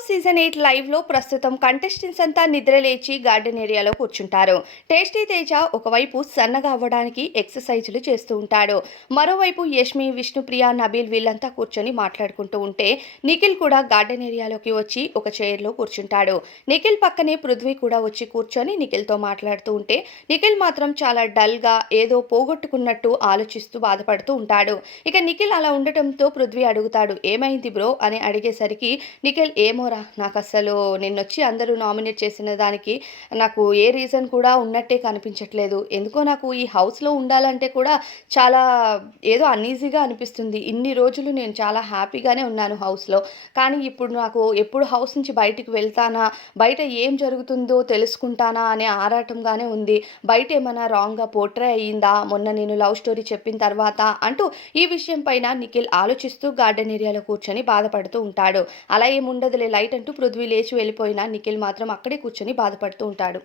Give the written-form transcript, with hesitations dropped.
House season 8 లైవ్లో ప్రస్తుతం contestants అంతా నిద్రలేచి గార్డెన్ ఏరియాలో కూర్చుంటారు. టేస్టీ తేజ ఒకవైపు సన్నగా అవ్వడానికి ఎక్సర్సైజులు చేస్తూ ఉంటాడు. మరోవైపు యష్మి, విష్ణుప్రియ, నబీల్ వీళ్ళంతా కూర్చొని మాట్లాడుకుంటూ ఉంటే నిఖిల్ కూడా గార్డెన్ ఏరియాలోకి వచ్చి ఒక చైర్లో కూర్చుంటాడు. నిఖిల్ పక్కనే పృథ్వీ కూడా వచ్చి కూర్చొని నిఖిల్తో మాట్లాడుతూ ఉంటే నిఖిల్ మాత్రం చాలా డల్గా ఏదో పోగొట్టుకున్నట్టు ఆలోచిస్తూ బాధపడుతూ ఉంటాడు. ఇక నిఖిల్ అలా ఉండటంతో పృథ్వీ అడుగుతాడు, ఏమైంది బ్రో అని అడిగేసరికి నిఖిల్, ఏమోరా, నాకు అసలు నిన్నొచ్చి అందరూ నామినేట్ చేసిన దానికి నాకు ఏ రీజన్ కూడా ఉన్నట్టే కనిపించట్లేదు. ఎందుకో నాకు ఈ హౌస్లో ఉండాలంటే కూడా చాలా ఏదో అన్ఈజీగా అనిపిస్తుంది. ఇన్ని రోజులు నేను చాలా హ్యాపీగానే ఉన్నాను హౌస్లో. కానీ ఇప్పుడు నాకు ఎప్పుడు హౌస్ నుంచి బయటికి వెళ్తానా, బయట ఏం జరుగుతుందో తెలుసుకుంటానా అనే ఆరాటంగానే ఉంది. బయట ఏమైనా రాంగ్గా పోర్ట్రే అయ్యిందా మొన్న నేను లవ్ స్టోరీ చెప్పిన తర్వాత అంటూ ఈ విషయం పైన నిఖిల్ ఆలోచిస్తూ గార్డెన్ ఏరియాలో కూర్చొని బాధపడుతూ ఉంటాడు. అలా ఏముండదులే లైట్ అంటూ పృథ్వీ లేచి వెళ్ళిపోయినా నిఖిల్ మాత్రం అక్కడే కూర్చొని బాధపడుతూ ఉంటాడు.